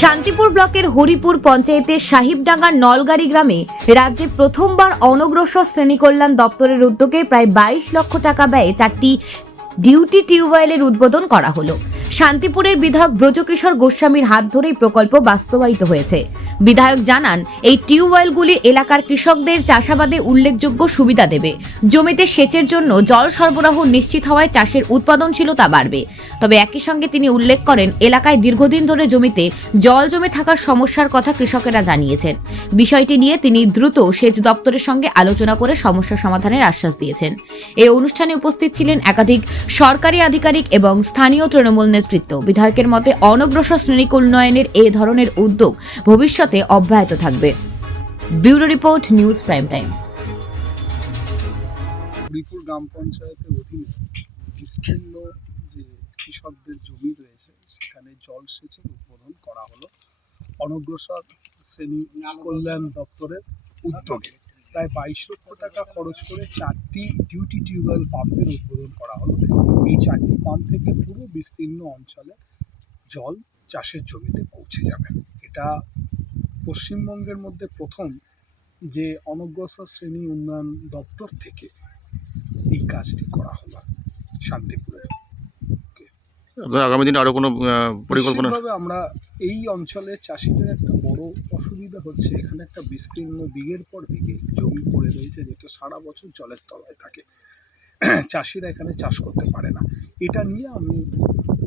শান্তিপুর ব্লকের হরিপুর পঞ্চায়েতের সাহিবডাঙ্গার নলগাড়ি গ্রামে রাজ্যে প্রথমবার অনগ্রসর শ্রেণী কল্যাণ দপ্তরের উদ্যোগে প্রায় 22 লক্ষ টাকা ব্যয়ে 4টি ডিউটি টিউবওয়েলের উদ্বোধন করা হলো। শান্তিপুরের বিধায়ক ব্রজকিশোর গোস্বামীর হাত ধরেই প্রকল্প বাস্তবায়িত হয়েছে। বিধায়ক জানান, এই টিউবওয়েলগুলি এলাকার কৃষকদের চাষাবাদে উল্লেখযোগ্য সুবিধা দেবে। জমিতে সেচের জন্য জল সরবরাহ নিশ্চিত হওয়ায় চাষের উৎপাদনশীলতা বাড়বে। তবে একই সঙ্গে তিনি উল্লেখ করেন, এলাকায় দীর্ঘদিন ধরে জমিতে জল জমে থাকার সমস্যার কথা কৃষকেরা জানিয়েছেন। বিষয়টি নিয়ে তিনি দ্রুত সেচ দপ্তরের সঙ্গে আলোচনা করে সমস্যা সমাধানের আশ্বাস দিয়েছেন। এই অনুষ্ঠানে উপস্থিত ছিলেন একাধিক সরকারি আধিকারিক এবং স্থানীয় তৃণমূল নেতৃত্ব। বিধায়কের মতে অনগ্রসর শ্রেণী উন্নয়নের এই ধরনের উদ্যোগ ভবিষ্যতে অব্যাহত থাকবে। Bureau report, news prime times. Haripur গ্রাম পঞ্চায়েতের অধীনে বিস্তীর্ণ যে কৃষকদের জমি রয়েছে সেখানে জল সেচের উদ্বোধন করা হলো অনগ্রসর শ্রেণী কল্যাণ দপ্তরের উদ্যোগে। প্রায় 22 লক্ষ টাকা খরচ করে 4টি ডিউটি টিউবওয়েল পাম্পের উদ্বোধন করা হলো। এই 4টি পাম্প থেকে পুরো বিস্তীর্ণ অঞ্চলে জল চাষের জমিতে পৌঁছে যাবে। এটা পশ্চিমবঙ্গের মধ্যে প্রথম যে অনগ্রসর শ্রেণী উন্নয়ন দপ্তর থেকে এই কাজটি করা হলো শান্তিপুরে। আগামী দিনে আরো কোনো পরিকল্পনা? আমরা এই অঞ্চলের চাষিদের একটা বড় অসুবিধা হচ্ছে, এখানে একটা বিস্তীর্ণ বিঘের পর বিঘে জমি পড়ে রয়েছে যেটা সারা বছর জলের তলায় থাকে। চাষিরা এখানে চাষ করতে পারে না। এটা নিয়ে আমি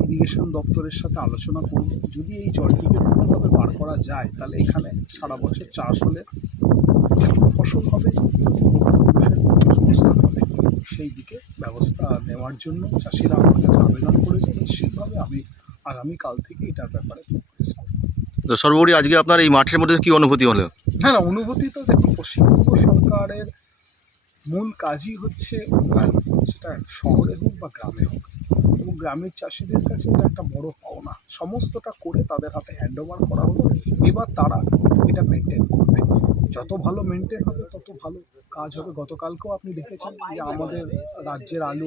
ইরিগেশন দপ্তরের সাথে আলোচনা করব। যদি এই জলটিকে কোনোভাবে বার করা যায় তাহলে এখানে সারা বছর চাষ হলে ফসল হবে, সংস্থান হবে। সেই দিকে ব্যবস্থা নেওয়ার জন্য চাষিরা আমার কাছে আবেদন করেছে। নিশ্চিতভাবে আমি আগামীকাল থেকে এটার ব্যাপারে প্রোগ্রেস করব। তো সর্বোপরি আজকে আপনার এই মাঠের মধ্যে কি অনুভূতি হলো? হ্যাঁ, অনুভূতি তো দেখুন, পশ্চিমবঙ্গ সরকারের মূল কাজই হচ্ছে উন্নয়ন, সেটা শহরে হোক বা গ্রামে হোক। এবং গ্রামের চাষিদের কাছে এটা একটা বড় পাওনা। সমস্তটা করে তাদের হাতে হ্যান্ড ওভার করা হলো। এবার তারা এটা মেনটেন করবে। যত ভালো মেনটেন হবে তত ভালো কাজ হবে। গতকালকেও আপনি দেখেছেন যে আমাদের রাজ্যের আলু